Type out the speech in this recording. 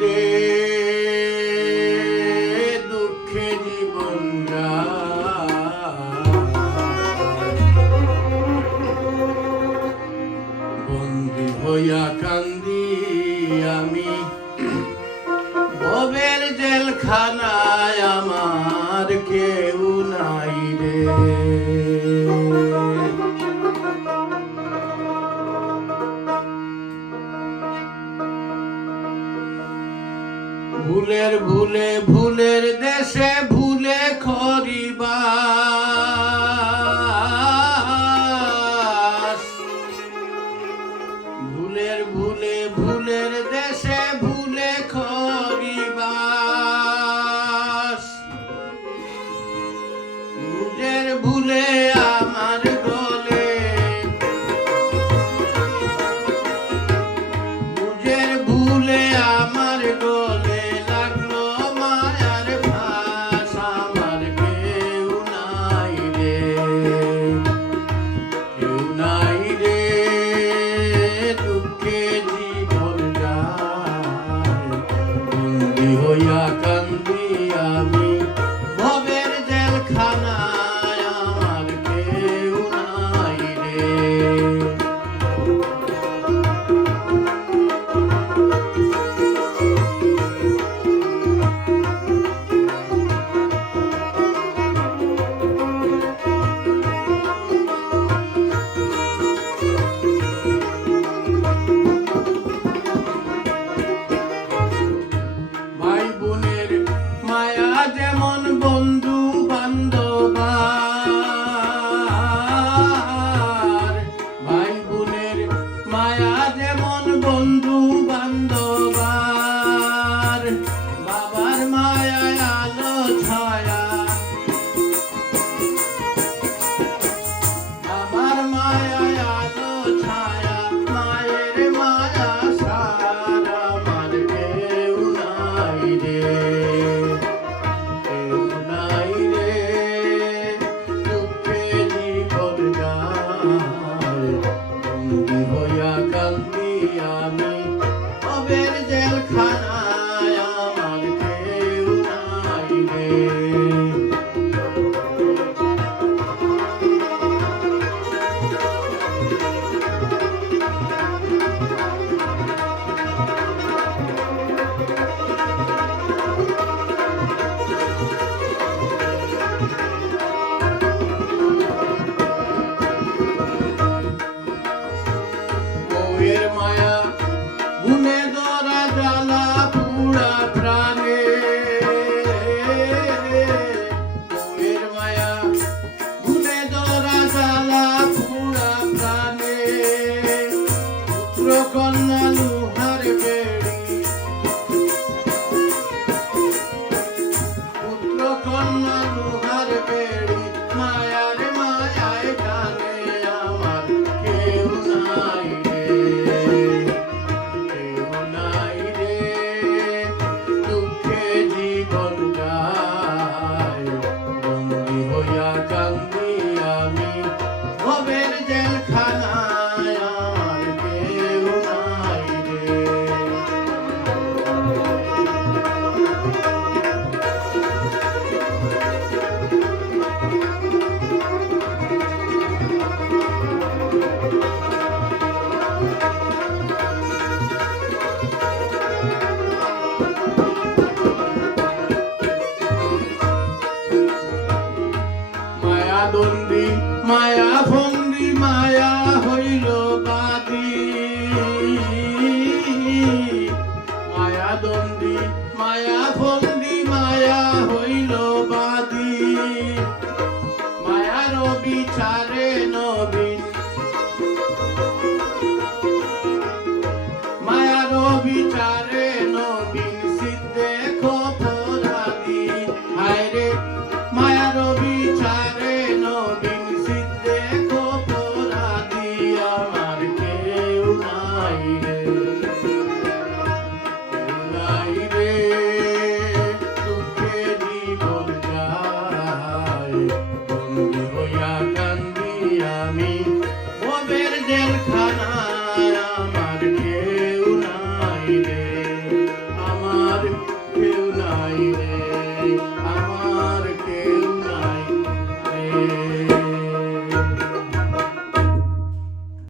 রে দুঃখে জীবন বন্দি হইয়া কান্দি আমি। ববের জেলখানা ভুলের ভুলে ভুলের দে দয়া Amen. কন্যা লোহার বেড়ি। পুত্র কন্যা লোহার বেড়ি, মায়ার মায়ায় কানে আমার কেউ নাই রে। কেউ নাই রে, দুঃখে জীবন my apple. Música